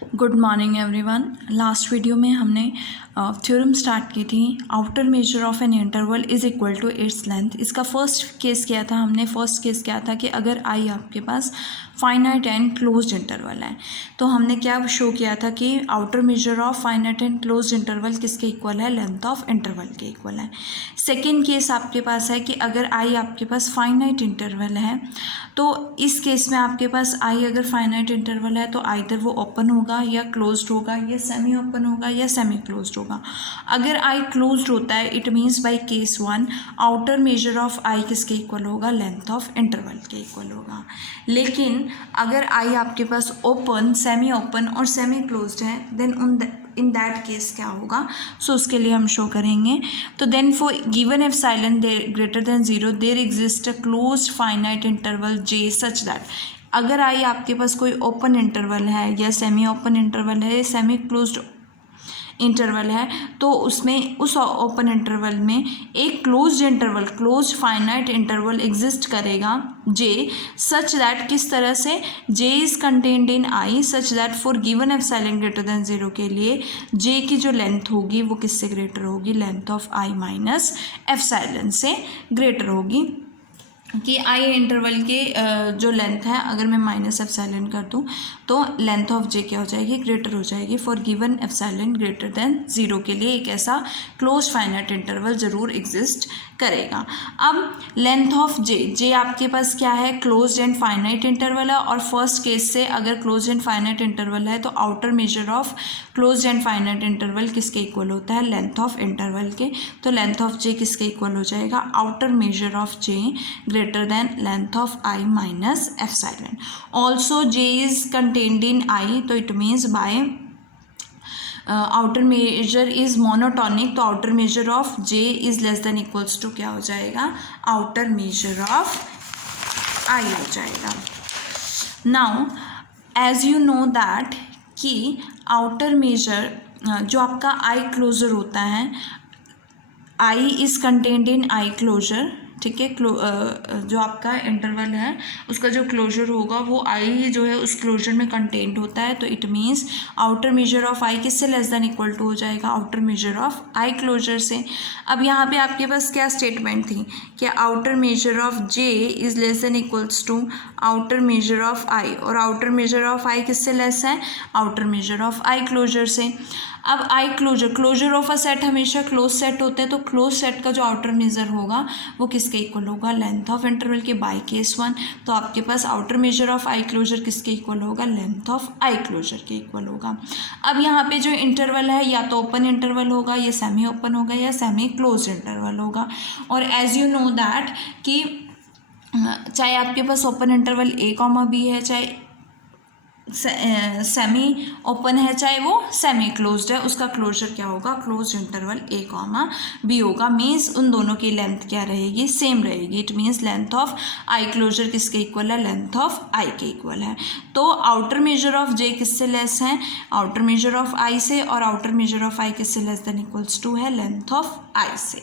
Good morning everyone. Last video में हमने theorem start की थी। Outer measure of an interval is equal to its length. इसका first case क्या था? फर्स्ट केस क्या था कि अगर आई आपके पास फाइनाइट एंड क्लोज्ड इंटरवल है तो हमने क्या शो किया था कि outer measure of finite and closed interval किसके इक्वल है? लेंथ ऑफ इंटरवल के इक्वल है। सेकेंड केस आपके पास है कि अगर आई आपके पास फाइनाइट इंटरवल है तो इस केस में आपके पास आई अगर फाइनाइट इंटरवल है तो आइदर वो ओपन होगा या क्लोज्ड होगा या सेमी ओपन होगा या सेमी क्लोज्ड होगा। अगर आई क्लोज्ड होता है it means by case one outer measure of I किसके इक्वल होगा? लेंथ ऑफ इंटरवल के इक्वल होगा। लेकिन अगर आई आपके पास ओपन, सेमी ओपन और सेमी क्लोज्ड है देन इन दैट केस क्या होगा? सो उसके लिए हम शो करेंगे। तो then for given epsilon greater than 0 there exist a closed finite interval J such that, अगर आई आपके पास कोई ओपन इंटरवल है या सेमी ओपन इंटरवल है या सेमी क्लोज्ड इंटरवल है तो उसमें उस ओपन इंटरवल में एक closed interval, closed finite interval exist करेगा जे सच दैट, किस तरह से? J is contained in I such that for given epsilon greater than 0 के लिए जे की जो लेंथ होगी वो किससे ग्रेटर होगी? Length of I minus epsilon से ग्रेटर होगी। कि आई इंटरवल के जो लेंथ है अगर मैं माइनस एप्सिलॉन कर दूँ तो लेंथ ऑफ जे क्या हो जाएगी? ग्रेटर हो जाएगी for given epsilon greater than 0 के लिए एक ऐसा क्लोज फाइनाइट इंटरवल ज़रूर एग्जिस्ट करेगा। अब लेंथ ऑफ जे आपके पास क्या है? क्लोज एंड फाइनाइट इंटरवल है और फर्स्ट केस से अगर क्लोज एंड फाइनाइट इंटरवल है तो outer measure of close and finite interval किसके इक्वल होता है? लेंथ ऑफ इंटरवल के। तो लेंथ ऑफ जे किसके इक्वल हो जाएगा? Outer measure of J greater than length of I minus epsilon. Also J is contained in I तो it means by outer measure is monotonic तो outer measure of J is less than equals to क्या हो जाएगा? outer measure of I हो जाएगा। Now as you know that कि outer measure जो आपका I closure होता है, I is contained in I closure, ठीक है। जो आपका इंटरवल है उसका जो क्लोजर होगा वो आई जो है उस क्लोजर में कंटेंट होता है। तो it means outer measure of I किससे लेस देन इक्वल टू हो जाएगा? Outer measure of I closure से। अब यहाँ पे आपके पास क्या स्टेटमेंट थी कि outer measure of J is less than equals to outer measure of I, और आउटर मेजर ऑफ आई किससे लेस है? Outer measure of I closure से। अब I closure of a set हमेशा क्लोज सेट होते हैं तो क्लोज सेट का जो आउटर मेजर होगा वो किसके इक्वल होगा? लेंथ ऑफ इंटरवल के बाय केस वन। तो आपके पास outer measure of I closure किसके इक्वल होगा? लेंथ ऑफ आई क्लोजर के इक्वल होगा। अब यहाँ पे जो इंटरवल है या तो ओपन इंटरवल होगा या सेमी ओपन होगा या सेमी क्लोज इंटरवल होगा। और एज यू नो दैट कि चाहे आपके पास open interval A comma B है, चाहे सेमी ओपन है, चाहे वो सेमी क्लोज्ड है, उसका क्लोजर क्या होगा? Close interval A comma B होगा। मीन्स उन दोनों की लेंथ क्या रहेगी? सेम रहेगी। It means length of I closure किसके इक्वल है? लेंथ ऑफ आई के इक्वल है। तो आउटर मेजर ऑफ जे किससे लेस है? आउटर मेजर ऑफ आई से, और आउटर मेजर ऑफ आई किससे लेस देन इक्वल्स टू है? लेंथ ऑफ आई से।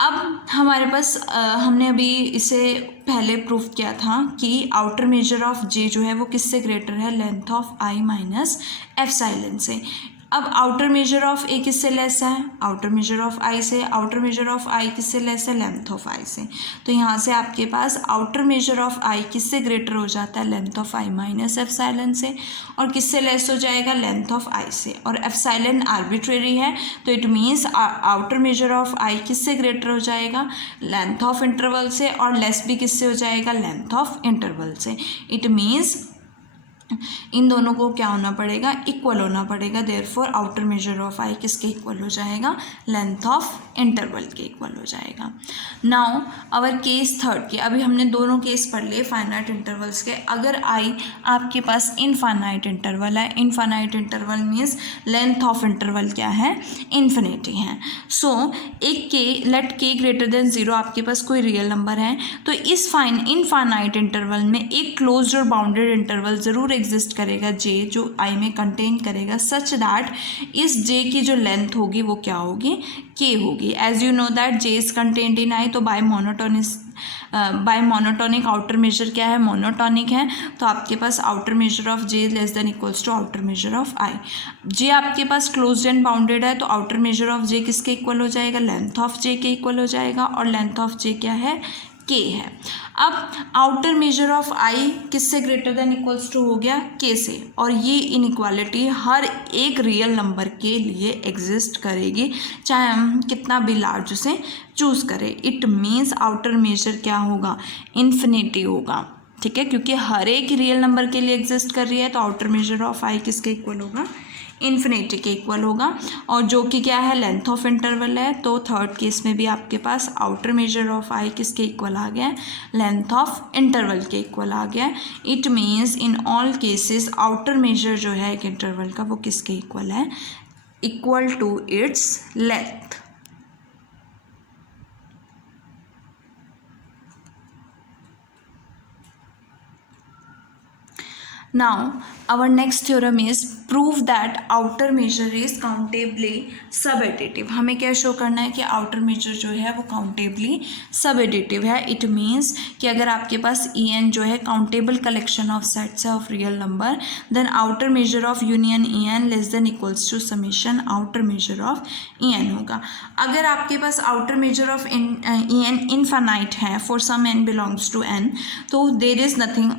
अब हमारे पास हमने अभी इसे पहले प्रूफ किया था कि आउटर मेजर ऑफ जे जो है वो किससे ग्रेटर है? Length of I minus epsilon से। अब आउटर मेजर ऑफ ए किससे लेस है? आउटर मेजर ऑफ आई से। आउटर मेजर ऑफ आई किससे लेस है? लेंथ ऑफ आई से। तो यहाँ से आपके पास आउटर मेजर ऑफ आई किससे ग्रेटर हो जाता है? Length of I minus epsilon से। और किससे लेस हो जाएगा? लेंथ ऑफ आई से। और एप्सिलॉन आर्बिट्रेरी है तो it means outer measure of I किससे ग्रेटर हो जाएगा? लेंथ ऑफ इंटरवल से। और लेस भी किससे हो जाएगा? लेंथ ऑफ इंटरवल से। इट मीन्स इन दोनों को क्या होना पड़ेगा? इक्वल होना पड़ेगा। Therefore outer measure of I किसके इक्वल हो जाएगा? लेंथ ऑफ इंटरवल के इक्वल हो जाएगा। नाउ अवर केस थर्ड के, अभी हमने दोनों केस पढ़ लिए फाइनाइट इंटरवल्स के। अगर आई आपके पास इनफाइनाइट इंटरवल है, infinite interval means length of interval क्या है? इन्फिनिटी है। सो एक के लेट के ग्रेटर देन 0 आपके पास कोई रियल नंबर है तो इस इनफाइनाइट इंटरवल में एक क्लोज्ड और बाउंडेड इंटरवल ज़रूर एग्जिस्ट करेगा जे, जो आई में कंटेन करेगा सच दैट इस जे की जो लेंथ होगी वो क्या होगी? के होगी। As you know that J is contained in I तो by monotonicity by monotonic outer measure क्या है, मोनोटॉनिक है, तो आपके पास outer measure of J less than equals to outer measure of I. J आपके पास क्लोज्ड एंड बाउंडेड है तो आउटर मेजर ऑफ जे किसके इक्वल हो जाएगा, लेंथ ऑफ जे के इक्वल हो जाएगा, और लेंथ ऑफ जे क्या है, के है। अब आउटर मेजर ऑफ आई किससे ग्रेटर देन इक्वल्स टू हो गया, के से, और ये इनइक्वालिटी हर एक रियल नंबर के लिए एग्जिस्ट करेगी, चाहे हम कितना भी लार्ज उसे चूज़ करें। इट मीन्स आउटर मेजर क्या होगा, इन्फिनिटी होगा, ठीक है, क्योंकि हर एक रियल नंबर के लिए एग्जिस्ट कर रही है, तो आउटर मेजर ऑफ आई किसके इक्वल होगा, इन्फिनिटी के इक्वल होगा, और जो कि क्या है, लेंथ ऑफ इंटरवल है, तो थर्ड केस में भी आपके पास आउटर मेजर ऑफ आई किसके इक्वल आ गया है, लेंथ ऑफ इंटरवल के इक्वल आ गया है। It means in all cases outer measure जो है एक इंटरवल का वो किसके इक्वल है, equal to its length. Now our next theorem is prove that outer measure is countably subadditive। हमें क्या शो करना है कि outer measure जो है वो countably subadditive है। It means कि अगर आपके पास En जो है countable collection of sets है of real number, then outer measure of union En less than equals to summation outer measure of En होगा। अगर आपके पास outer measure of En infinite है for some n belongs to n, तो there is nothing,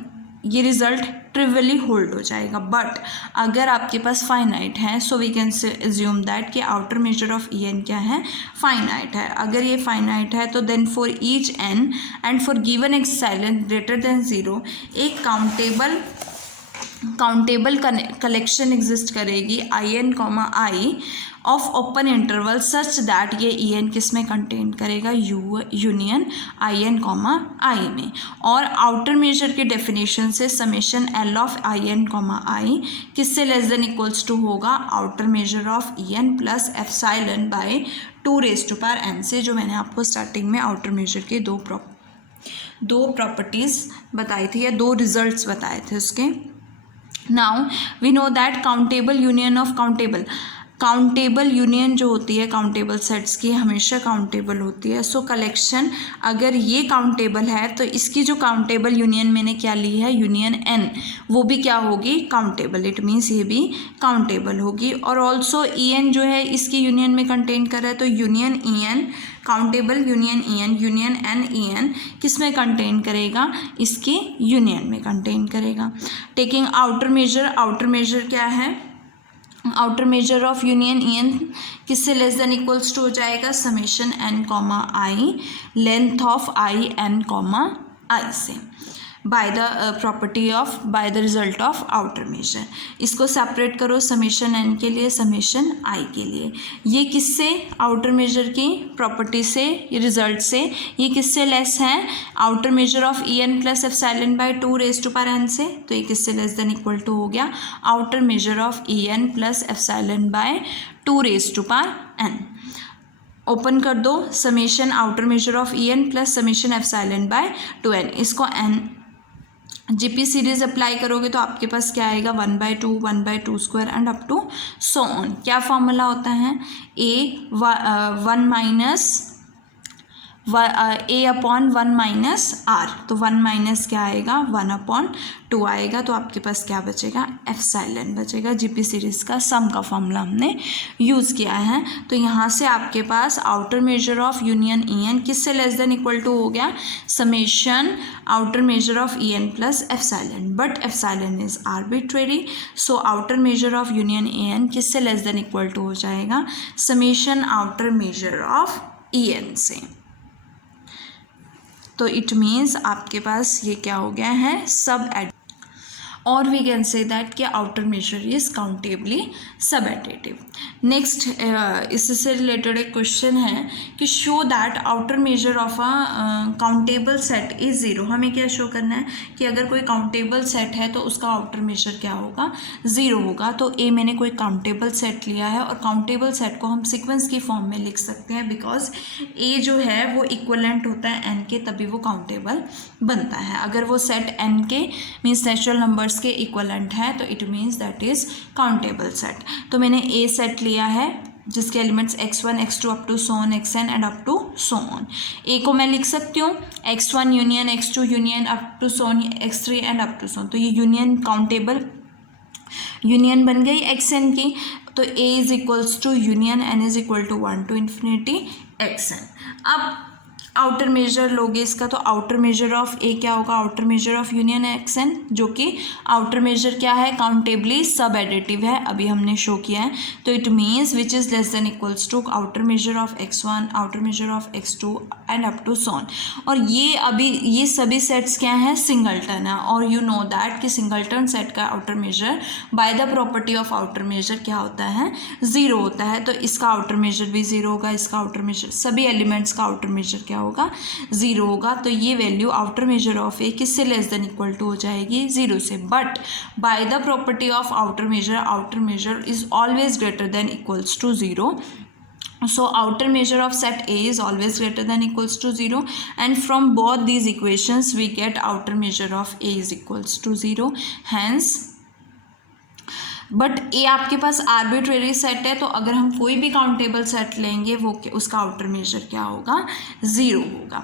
ये result trivially hold हो जाएगा। But अगर आपके पास फाइनाइट है, so we can assume that कि outer measure of E N क्या है, फाइनाइट है। अगर ये फाइनाइट है तो then for each N and for given epsilon greater than zero एक काउंटेबल कलेक्शन एग्जिस्ट करेगी I N comma I of open interval such that ये ई एन किस में कंटेन करेगा, union I N comma I में। और outer measure के definition से summation L of I N comma I किससे लेस देन इक्वल्स टू होगा, outer measure of E N plus epsilon by 2⁻n से, जो मैंने आपको स्टार्टिंग में आउटर मेजर के दो प्रॉपर्टीज़ बताई थी या दो रिजल्ट्स बताए थे उसके। Now we know that countable union of countable union जो होती है काउंटेबल सेट्स की हमेशा काउंटेबल होती है। सो कलेक्शन अगर ये काउंटेबल है तो इसकी जो काउंटेबल यूनियन मैंने क्या ली है, यूनियन एन, वो भी क्या होगी, काउंटेबल। इट मीन्स ये भी काउंटेबल होगी। और ऑल्सो ई एन जो है इसकी यूनियन में कंटेन कर रहा है, तो union E N, countable union E N, union N E N किस में कंटेन करेगा, इसकी यूनियन में कंटेन करेगा। टेकिंग आउटर मेजर क्या है, outer measure of union E N किससे लेस देन इक्वल्स टू हो जाएगा, summation N comma I length of I N comma I से, by the result of outer measure. इसको separate करो summation N के लिए, समेशन आई के लिए। ये किससे, आउटर मेजर की प्रॉपर्टी से, ये रिजल्ट से, ये किससे लेस है, outer measure of E N plus epsilon by 2⁻n से, तो ये किससे लेस देन इक्वल टू हो गया, outer measure of E N plus epsilon by 2⁻n। Open कर दो summation outer measure of E N plus summation epsilon by 2n। इसको n GP series apply करोगे तो आपके पास क्या आएगा, 1/2 1/2 square and up to so on. क्या फॉर्मूला होता है, ए अपॉन 1 माइनस आर, तो 1 माइनस क्या आएगा, 1/2 आएगा, तो आपके पास क्या बचेगा, एप्सिलॉन बचेगा। जीपी सीरीज़ का सम का फॉर्मूला हमने यूज़ किया है। तो यहाँ से आपके पास outer measure of union E N किससे लेस देन इक्वल टू हो गया, summation outer measure of E N plus epsilon, but epsilon is arbitrary, so outer measure of union E N किससे लेस देन इक्वल टू हो जाएगा, summation outer measure of E N से। तो it means आपके पास ये क्या हो गया है, सब एड, और वी कैन से दैट कि outer measure is countably subadditive. Next इससे रिलेटेड एक क्वेश्चन है कि show that outer measure of a countable set is zero. हमें क्या शो करना है कि अगर कोई काउंटेबल सेट है तो उसका आउटर मेजर क्या होगा, ज़ीरो होगा। तो ए मैंने कोई काउंटेबल सेट लिया है और काउंटेबल सेट को हम सीक्वेंस की फॉर्म में लिख सकते हैं, बिकॉज ए जो है वो इक्वलेंट होता है एन के, तभी वो काउंटेबल बनता है। अगर वो सेट एन के मीन्स नेचुरल नंबर्स के इक्वलेंट है तो it means that is countable set. तो मैंने ए सेट लिया है जिसके elements x1 x2 up to so on xn and up to so on. A को मैं लिख सकती हूँ x1 union x2 union up to so on x3 and up to so on. तो ये यूनियन काउंटेबल यूनियन बन गई xn की। तो a is equals to union n is equal to 1 to infinity xn। अब आउटर मेजर लोगे इसका, तो आउटर मेजर ऑफ ए क्या होगा, outer measure of union xn, जो कि आउटर मेजर क्या है, काउंटेबली सब एडिटिव है, अभी हमने शो किया है। तो it means which is less than equals to outer measure of x1, outer measure of x2 and up to so on. और ये सभी सेट्स क्या हैं, सिंगलटन है। और यू नो दैट कि सिंगलटन सेट का outer measure by the property of outer measure क्या होता है, ज़ीरो होता है। तो इसका आउटर मेजर भी ज़ीरो होगा, इसका आउटर मेजर, सभी एलिमेंट्स का आउटर मेजर क्या होगा, ज़ीरो होगा। तो ये value outer measure of A किससे लेस देन इक्वल टू हो जाएगी, ज़ीरो से। But by the property of outer measure is always greater than equals to zero. So outer measure of set A is always greater than equals to 0, and from both these equations we get outer measure of A is equals to 0. Hence but ए आपके पास arbitrary set है, तो अगर हम कोई भी countable set लेंगे वो उसका आउटर मेजर क्या होगा, ज़ीरो होगा।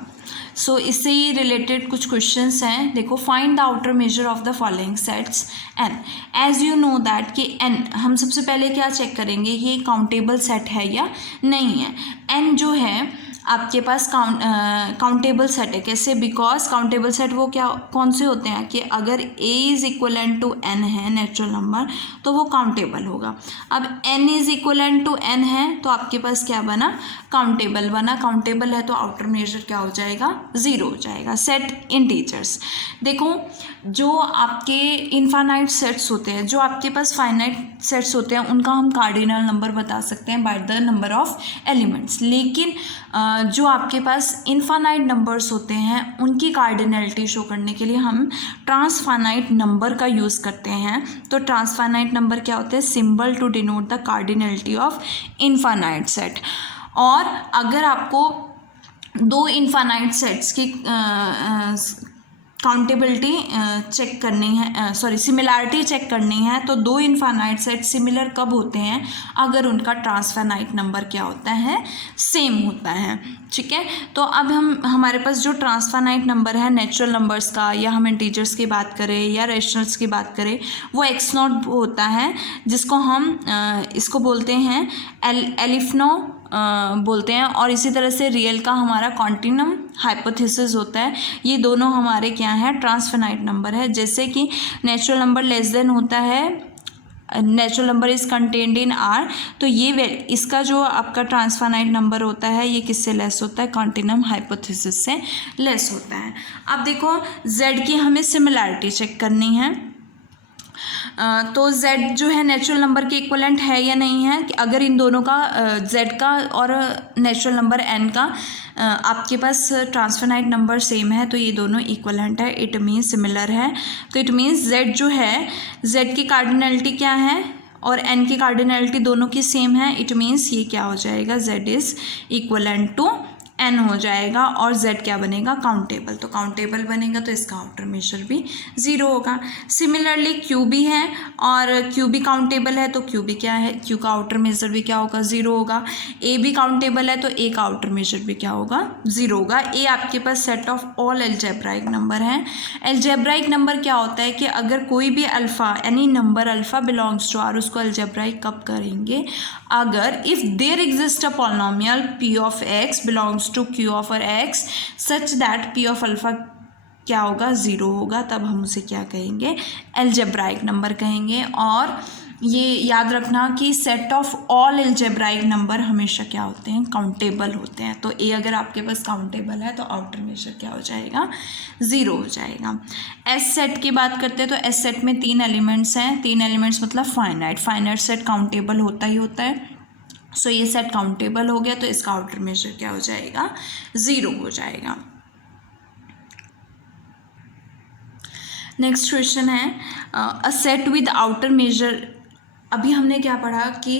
सो इससे ही रिलेटेड कुछ क्वेश्चंस हैं। देखो, find the outer measure of the following sets N. As you know that कि एन, हम सबसे पहले क्या चेक करेंगे, ये काउंटेबल सेट है या नहीं है। एन जो है आपके पास काउंटेबल सेट है। कैसे? बिकॉज काउंटेबल सेट वो क्या, कौन से होते हैं कि अगर A is equivalent to N है नेचुरल नंबर, तो वो काउंटेबल होगा। अब N is equivalent to N है तो आपके पास क्या बना, काउंटेबल बना। काउंटेबल है तो आउटर मेजर क्या हो जाएगा, ज़ीरो हो जाएगा। सेट इंटीजर्स, देखो जो आपके इनफाइनाइट सेट्स होते हैं, जो आपके पास फाइनाइट सेट्स होते हैं, उनका हम कार्डिनल नंबर बता सकते हैं by the number of elements. लेकिन जो आपके पास इनफाइनाइट नंबर्स होते हैं उनकी कार्डिनलिटी शो करने के लिए हम ट्रांसफाइनाइट नंबर का यूज़ करते हैं। तो ट्रांसफाइनाइट नंबर क्या होते हैं, symbol to denote the cardinality of infinite set. और अगर आपको दो इनफाइनाइट सेट्स की काउंटेबिलिटी चेक करनी है, सिमिलैरिटी चेक करनी है, तो दो इनफाइनाइट सेट सिमिलर कब होते हैं, अगर उनका ट्रांसफाइनाइट नंबर क्या होता है, सेम होता है। ठीक है, तो अब हमारे पास जो ट्रांसफाइनाइट नंबर है नेचुरल नंबर्स का, या हम इंटीजर्स की बात करें या रेशनल्स की बात करें, वो x0 होता है, जिसको हम इसको बोलते हैं एलिफनो बोलते हैं। और इसी तरह से रियल का हमारा कॉन्टिन्यूम हाइपोथेसिस होता है। ये दोनों हमारे क्या हैं, ट्रांसफाइनाइट नंबर है। जैसे कि नेचुरल नंबर लेस देन होता है, natural number is contained in are, तो ये इसका जो आपका ट्रांसफाइनाइट नंबर होता है ये किससे लेस होता है, कॉन्टिन्यूम हाइपोथेसिस से लेस होता है। अब देखो z की हमें सिमिलैरिटी चेक करनी है। तो z जो है नेचुरल नंबर के इक्वलेंट है या नहीं है, कि अगर इन दोनों का z का और नेचुरल नंबर n का आपके पास ट्रांसफाइनाइट नंबर सेम है, तो ये दोनों इक्वलेंट है, इट मीन्स सिमिलर है। तो इट मीन्स z जो है, z की कार्डिनलिटी क्या है और n की कार्डिनलिटी दोनों की सेम है, इट मीन्स ये क्या हो जाएगा, z is equivalent to n हो जाएगा। और z क्या बनेगा, काउंटेबल। तो काउंटेबल बनेगा तो इसका आउटर मेजर भी ज़ीरो होगा। सिमिलरली q भी है और q भी काउंटेबल है, तो q भी क्या है, q का आउटर मेजर भी क्या होगा, ज़ीरो होगा। a भी काउंटेबल है तो a का आउटर मेजर भी क्या होगा, ज़ीरो होगा। a आपके पास set of all algebraic number है। एल्जेब्राइक नंबर क्या होता है कि अगर कोई भी alpha, any number alpha belongs to R, उसको एल्जेब्राइक कब करेंगे, अगर if there exist a polynomial p of x belongs to q of x such that p of alpha क्या होगा, ज़ीरो होगा, तब हम उसे क्या कहेंगे, एल्जेब्राइक नंबर कहेंगे। और ये याद रखना कि set of all algebraic number हमेशा क्या होते हैं, काउंटेबल होते हैं। तो ए अगर आपके पास काउंटेबल है तो आउटर मेजर क्या हो जाएगा, ज़ीरो हो जाएगा। एस सेट की बात करते हैं तो एस सेट में 3 एलिमेंट्स हैं। 3 एलिमेंट्स मतलब फाइनाइट सेट काउंटेबल होता ही होता है। सो ये सेट काउंटेबल हो गया तो इसका आउटर मेजर क्या हो जाएगा, ज़ीरो हो जाएगा। नेक्स्ट क्वेश्चन है a set with outer measure. अभी हमने क्या पढ़ा कि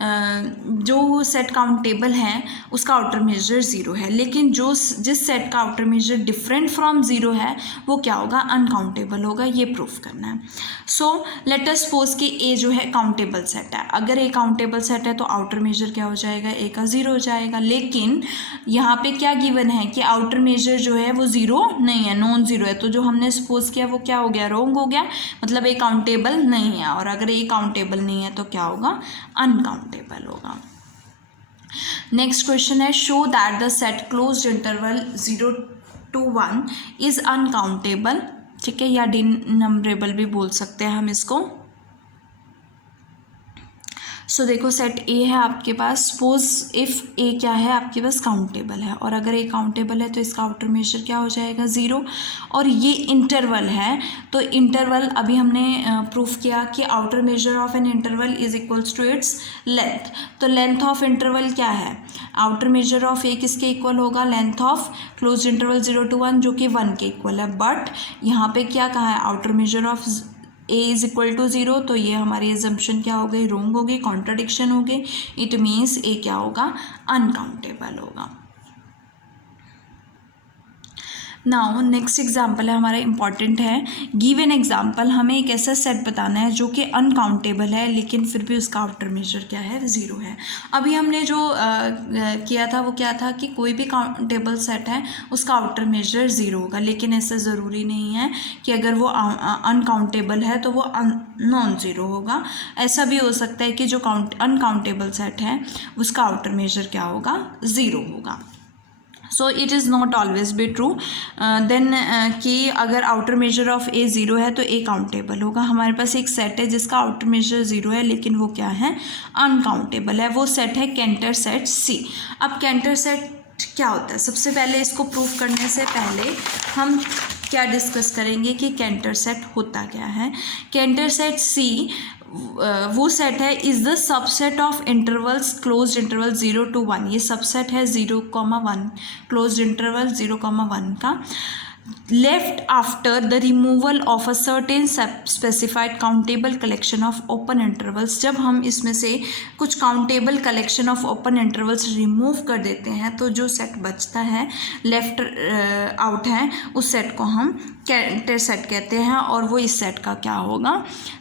जो सेट काउंटेबल है उसका आउटर मेजर ज़ीरो है, लेकिन जिस सेट का outer measure different from zero है वो क्या होगा, अनकाउंटेबल होगा। ये प्रूफ करना है। सो लेट अस सपोज कि ए जो है काउंटेबल सेट है। अगर ए काउंटेबल सेट है तो आउटर मेजर क्या हो जाएगा, ए का ज़ीरो हो जाएगा। लेकिन यहाँ पे क्या गिवन है कि आउटर मेजर जो है वो ज़ीरो नहीं है, नॉन ज़ीरो है। तो जो हमने सपोज किया वो क्या हो गया, रॉन्ग हो गया, मतलब ए काउंटेबल नहीं है। और अगर ए काउंटेबल नहीं है तो क्या होगा, अनकाउंटेबल होगा। नेक्स्ट क्वेश्चन है, show that the set closed interval 0 to 1 is uncountable. ठीक है, या डिनम्बरेबल भी बोल सकते हैं हम इसको। सो देखो सेट ए है आपके पास, सपोज इफ़ ए क्या है आपके पास, काउंटेबल है। और अगर ए काउंटेबल है तो इसका आउटर मेजर क्या हो जाएगा, ज़ीरो। और ये इंटरवल है, तो इंटरवल अभी हमने प्रूफ किया कि outer measure of an interval is equals to its length. तो लेंथ ऑफ इंटरवल क्या है, आउटर मेजर ऑफ ए किसके इक्वल होगा, length of close interval 0 to 1 जो कि 1 के इक्वल है। बट यहाँ पे क्या कहा है, outer measure of A is equal to zero. तो ये हमारी एजम्पशन क्या हो गई, रॉन्ग हो गई, कॉन्ट्राडिक्शन हो गई। इट मीन्स ए क्या होगा, अनकाउंटेबल होगा। नाउ नेक्स्ट एग्जाम्पल है हमारा इंपॉर्टेंट है। गिव एन एग्जाम्पल, हमें एक ऐसा सेट बताना है जो कि अनकाउंटेबल है लेकिन फिर भी उसका आउटर मेजर क्या है, ज़ीरो है। अभी हमने जो किया था वो क्या था कि कोई भी काउंटेबल सेट है उसका आउटर मेजर ज़ीरो होगा, लेकिन ऐसा ज़रूरी नहीं है कि अगर वो अनकाउंटेबल है तो वो नॉन ज़ीरो होगा। ऐसा भी हो सकता है कि जो अनकाउंटेबल सेट है उसका आउटर मेजर क्या होगा, ज़ीरो होगा। So it is not always be true then कि अगर outer measure of A zero है तो ए काउंटेबल होगा। हमारे पास एक सेट है जिसका आउटर मेजर ज़ीरो है लेकिन वो क्या है, अनकाउंटेबल है। वो सेट है कैंटर सेट सी। अब कैंटर सेट क्या होता है, सबसे पहले इसको प्रूफ करने से पहले हम क्या डिस्कस करेंगे कि कैंटर सेट होता क्या है। कैंटर सेट सी वो सेट है is the subset of intervals closed interval 0 to 1। ये सबसेट है 0,1 क्लोज्ड इंटरवल 0,1 का, left after the removal of a certain specified countable collection of open intervals. जब हम इसमें से कुछ countable collection of open intervals remove कर देते हैं तो जो सेट बचता है, लेफ्ट आउट है, उस सेट को हम कैंटर सेट कहते हैं और वो इस सेट का क्या होगा,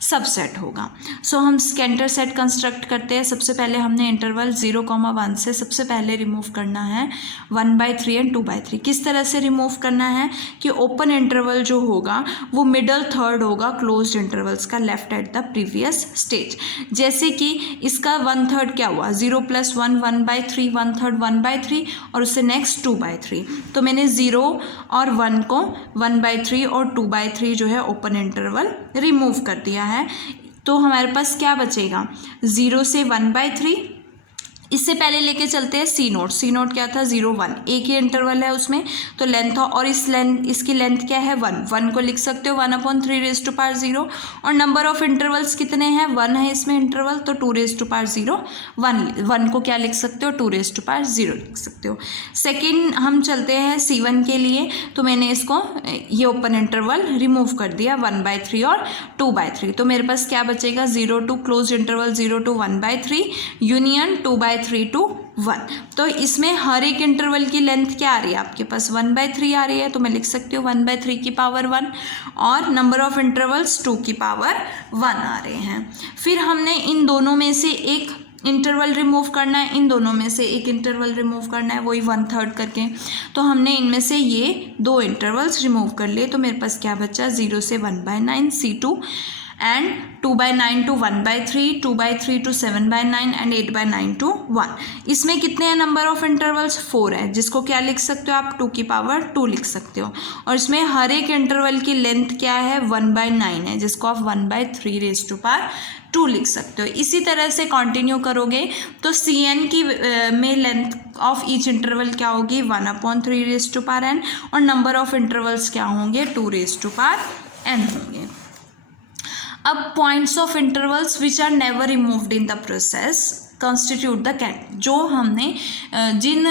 सबसेट होगा। सो हम कैंटर सेट कंस्ट्रक्ट करते हैं। सबसे पहले हमने इंटरवल 0,1 से सबसे पहले रिमूव करना है 1/3 एंड 2/3। किस तरह से रिमूव करना है कि ओपन इंटरवल जो होगा वो मिडल थर्ड होगा क्लोज्ड इंटरवल्स का, left at the previous stage. जैसे कि इसका 1/3 क्या हुआ, 0 + 1 1/3, 1/3 1/3 और उससे नेक्स्ट 2/3। तो मैंने 0 और 1 को 1/3 और 2/3 जो है ओपन इंटरवल रिमूव कर दिया है। तो हमारे पास क्या बचेगा, 0 से 1/3। इससे पहले लेके चलते हैं सी नोट। सी नोट क्या था, 0 1, एक ही इंटरवल है उसमें, तो लेंथ और इसकी लेंथ क्या है, 1 को लिख सकते हो 1/3 और नंबर ऑफ इंटरवल्स कितने हैं, 1 है इसमें इंटरवल, तो 2 1 को क्या लिख सकते हो, 2 लिख सकते हो। सेकेंड हम चलते हैं C1 के लिए, तो मैंने इसको ये ओपन इंटरवल रिमूव कर दिया 1/3 और 2/3। तो मेरे पास क्या बचेगा, 0 to close interval 0 to 1/3 union 2/3 to 1। तो इसमें हर एक इंटरवल की लेंथ क्या आ रही है आपके पास, 1/3 आ रही है, तो मैं लिख सकती हूँ 1/3 की पावर 1 और नंबर ऑफ इंटरवल्स 2 की पावर 1 आ रहे हैं। फिर हमने इन दोनों में से एक इंटरवल रिमूव करना है, इन दोनों में से एक इंटरवल रिमूव करना है, वही 1/3 करके। तो हमने इनमें से ये 2 इंटरवल्स रिमूव कर लिए, तो मेरे पास क्या बचा, 0 से 1/9 C2 and 2/9 to 1/3, 2/3 to 7/9 and 8/9 to 1। इसमें कितने हैं नंबर ऑफ इंटरवल्स, 4 है, जिसको क्या लिख सकते हो आप, 2 की पावर 2 लिख सकते हो। और इसमें हर एक इंटरवल की लेंथ क्या है, 1/9 है, जिसको आप 1/3 लिख सकते हो। इसी तरह से कंटिन्यू करोगे तो CN की में लेंथ ऑफ ईच इंटरवल क्या होगी, 1/3 और नंबर ऑफ इंटरवल्स क्या होंगे, 2 होंगे। अब points of intervals which are never removed in the process constitute the Cantor. जो हमने जिन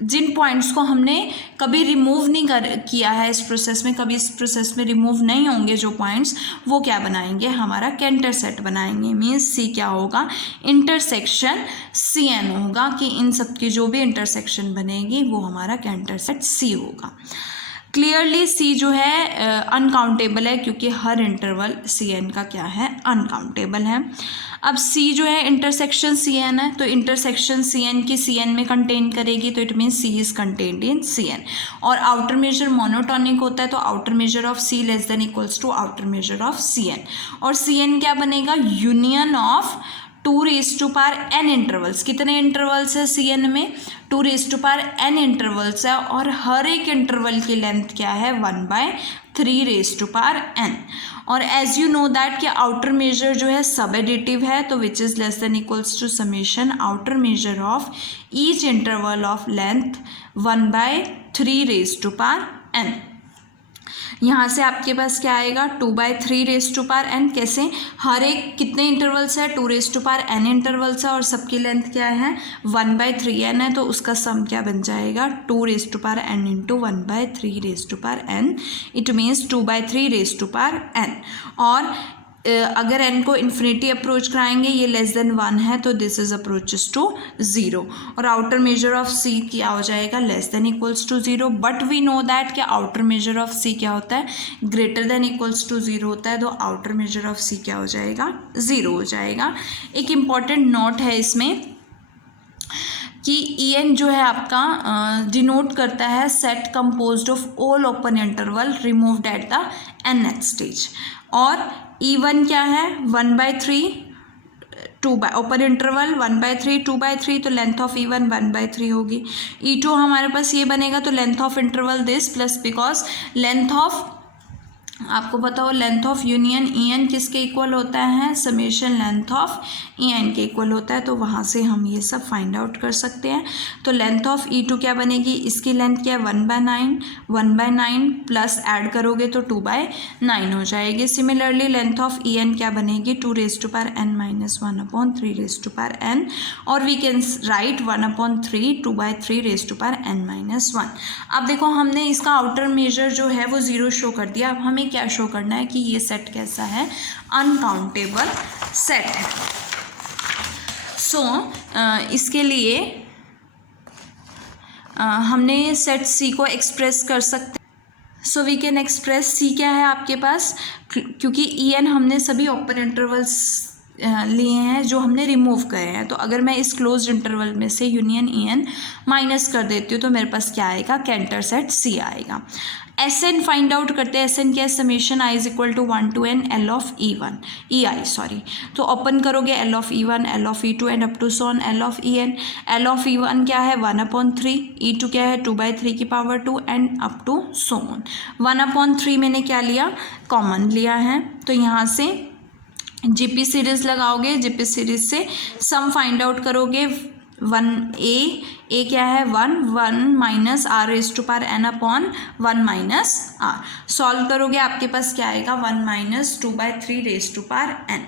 जिन पॉइंट्स को हमने कभी रिमूव नहीं किया है इस प्रोसेस में, कभी इस प्रोसेस में रिमूव नहीं होंगे जो पॉइंट्स, वो क्या बनाएंगे, हमारा कैंटर सेट बनाएंगे। मीन्स सी क्या होगा, इंटरसेक्शन सी एन होगा, कि इन सब की जो भी इंटरसेक्शन बनेगी वो हमारा कैंटर सेट सी होगा। क्लियरली सी जो है अनकाउंटेबल है, क्योंकि हर इंटरवल सी एन का क्या है, अनकाउंटेबल है। अब सी जो है इंटरसेक्शन सी एन है, तो इंटरसेक्शन सी एन की सी एन में कंटेन करेगी, तो it means C is contained in C N. और आउटर मेजर मोनोटॉनिक होता है, तो outer measure of C less than equals to outer measure of C N. और सी एन क्या बनेगा, यूनियन ऑफ 2n इंटरवल्स। कितने इंटरवल्स है C N में, 2n इंटरवल्स है, और हर एक इंटरवल की लेंथ क्या है, 1/3n। और एज यू नो दैट कि आउटर मेजर जो है सब एडिटिव है, तो which is less than equals to summation outer measure of each interval of length 1/3n। यहाँ से आपके पास क्या आएगा, 2/3n। कैसे, हर एक कितने इंटरवल्स है, 2n इंटरवल्स है, और सबकी लेंथ क्या है, 1/3n है, तो उसका सम क्या बन जाएगा, 2n into 1/3n। It means 2/3n। और अगर n को इन्फिनिटी अप्रोच कराएंगे, ये लेस देन 1 है, तो दिस इज अप्रोचेस टू 0। और आउटर मेजर ऑफ c क्या हो जाएगा, less than equals to 0। But we know that कि आउटर मेजर ऑफ c क्या होता है, ग्रेटर देन इक्वल्स टू 0 होता है, तो आउटर मेजर ऑफ c क्या हो जाएगा, 0 हो जाएगा। एक इम्पॉर्टेंट नोट है इसमें कि en जो है आपका डिनोट करता है set composed of all open interval removed at the nth stage. और E1 क्या है, 1/3 ओपन इंटरवल 1/3 2/3, तो लेंथ ऑफ E1 1/3 होगी। E2 हमारे पास ये बनेगा, तो length of interval this plus, because length of, आपको पता हो लेंथ ऑफ यूनियन En किसके इक्वल होता है, समेशन लेंथ ऑफ En के इक्वल होता है, तो वहाँ से हम ये सब फाइंड आउट कर सकते हैं। तो लेंथ ऑफ E2 क्या बनेगी, इसकी लेंथ क्या है, 1/9 प्लस ऐड करोगे तो 2/9 हो जाएगी। सिमिलरली लेंथ ऑफ En क्या बनेगी, 2n-1/3n, और वी कैन राइट 1/3 2/3n-1। अब देखो हमने इसका आउटर मेजर जो है वो 0 शो कर दिया। अब हमें क्या शो करना है कि ये सेट कैसा है, अनकाउंटेबल सेट है। सो इसके लिए हमने सेट सी को एक्सप्रेस कर सकते हैं। सो वी कैन एक्सप्रेस सी क्या है आपके पास, क्योंकि En हमने सभी ओपन इंटरवल्स लिए हैं जो हमने रिमूव करे हैं, तो अगर मैं इस क्लोज्ड इंटरवल में से यूनियन En माइनस कर देती हूँ, तो मेरे पास क्या आएगा, कैंटर सेट सी आएगा। Sn फाइंड आउट करते हैं। Sn क्या है, summation i is equal to 1 to n L of ei sorry. तो ओपन करोगे L of E1 L of E2 and up to so on L of En। L of E1 क्या है, 1/3, E2 क्या है, 2/3 की power 2 and up to so on. 1/3 मैंने क्या लिया, कॉमन लिया है, तो यहाँ से जीपी सीरीज लगाओगे, जीपी सीरीज से सम फाइंड आउट करोगे। 1 क्या है, 1 minus r raise to power n upon 1 minus r। Solve करोगे आपके पास क्या आएगा, 1 minus 2/3 raise to power n।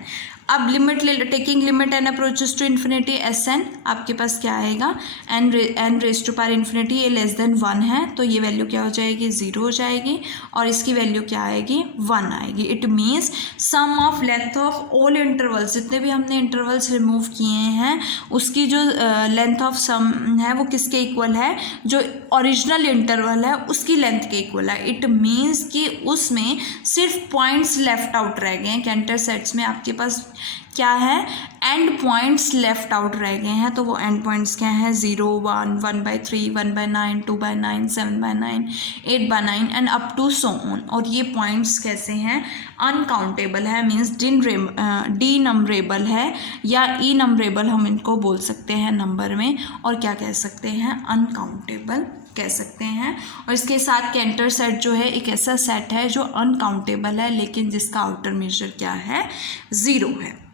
अब लिमिट ले, taking limit n approaches to infinity Sn, आपके पास क्या आएगा, n raise to power infinity, ये लेस देन 1 है, तो ये वैल्यू क्या हो जाएगी, 0 हो जाएगी, और इसकी वैल्यू क्या आएगी, 1 आएगी। It means sum of length of all intervals, जितने भी हमने इंटरवल्स रिमूव किए हैं उसकी जो लेंथ ऑफ सम है वो किसके इक्वल है, जो ओरिजिनल इंटरवल है उसकी लेंथ के इक्वल है। इट मीन्स कि उसमें सिर्फ पॉइंट्स लेफ्ट आउट रह गए हैं। कैंटर सेट्स में आपके पास क्या है, एंड पॉइंट्स लेफ्ट आउट रह गए हैं, तो वो एंड पॉइंट्स क्या हैं, 0 1 1/3 1/9 2/9 7/9 8/9 and up to so on. और ये पॉइंट्स कैसे हैं, अनकाउंटेबल है, मीन्स डी नंबरेबल है या ई नंबरेबल हम इनको बोल सकते हैं नंबर में, और क्या कह सकते हैं, अनकाउंटेबल कह सकते हैं। और इसके साथ कैंटर सेट जो है एक ऐसा सेट है जो अनकाउंटेबल है, लेकिन जिसका आउटर मेजर क्या है, 0 है।